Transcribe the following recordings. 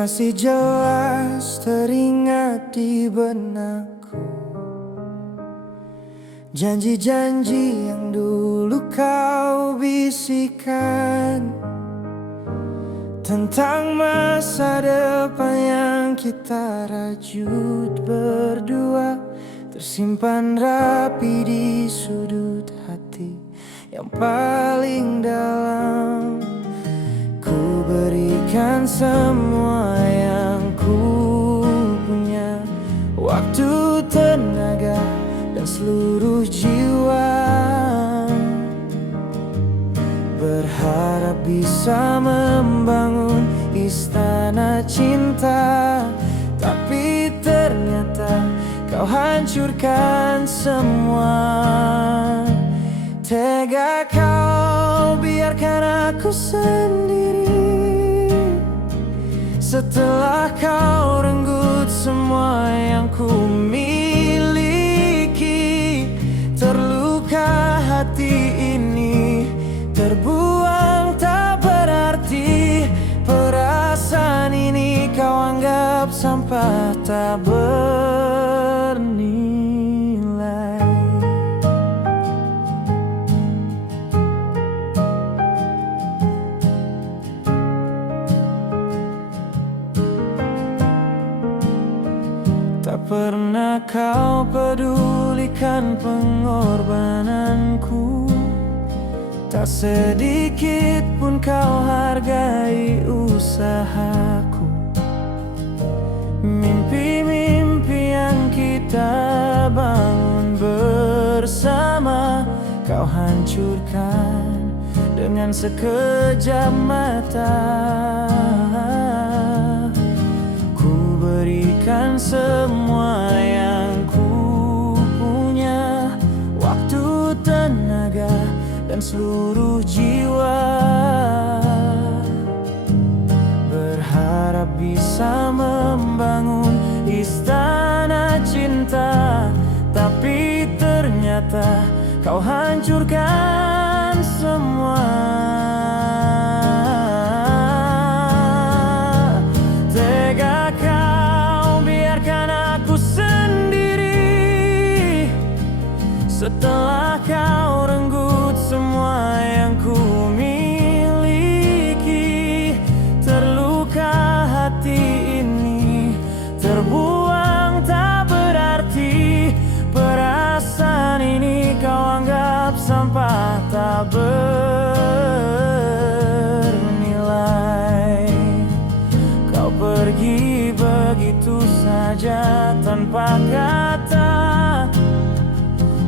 Masih jelas teringat di benakku janji-janji yang dulu kau bisikan tentang masa depan yang kita rajut berdua, tersimpan rapi di sudut hati yang paling dalam. Ku berikan semua yang ku punya, waktu, tenaga, dan seluruh jiwa, berharap bisa membangun istana cinta. Tapi ternyata kau hancurkan semua. Tega kau biarkan aku sendiri setelah kau renggut semua yang ku miliki. Terluka hati ini, terbuang tak berarti. Perasaan ini kau anggap sampah tak bernilai. Tak pernah kau pedulikan pengorbananku, tak sedikit pun kau hargai usahaku. Mimpi-mimpi yang kita bangun bersama kau hancurkan dengan sekejap mata. Ku berikan semua yang ku punya, waktu, tenaga, dan seluruh jiwa, berharap bisa membangun istana cinta. Tapi ternyata kau hancurkan semua. Tega kau biarkan aku sendiri setelah kau renggut semua yang ku miliki. Terluka hati ini, terbuang tak berarti. Perasaan ini kau anggap sampah tak bernilai. Kau pergi begitu saja tanpa kata,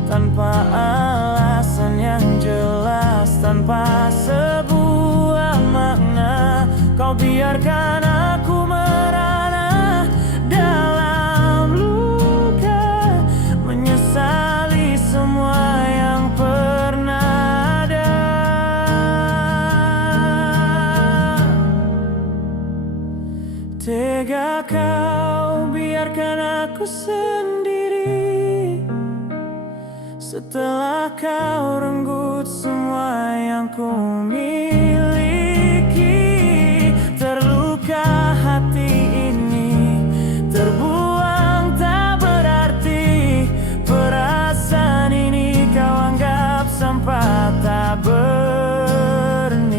tanpa alasan yang jelas, tanpa sebuah makna. Kau biarkan aku merana dalam luka, menyesali semua yang pernah ada. Tega kau biarkan aku sendiri setelah kau renggut semua yang ku miliki. Terluka hati ini, terbuang tak berarti. Perasaan ini kau anggap sampah tak bernilai.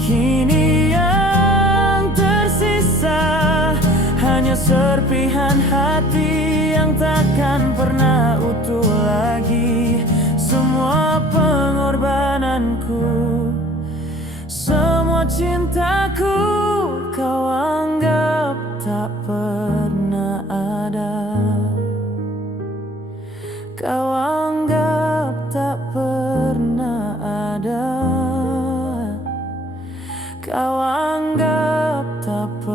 Kini yang tersisa hanya serpihan hati yang takkan pernah utuh lagi. Semua pengorbananku, semua cintaku, kau anggap tak pernah ada. Kau anggap tak pernah ada. Kau anggap tak pernah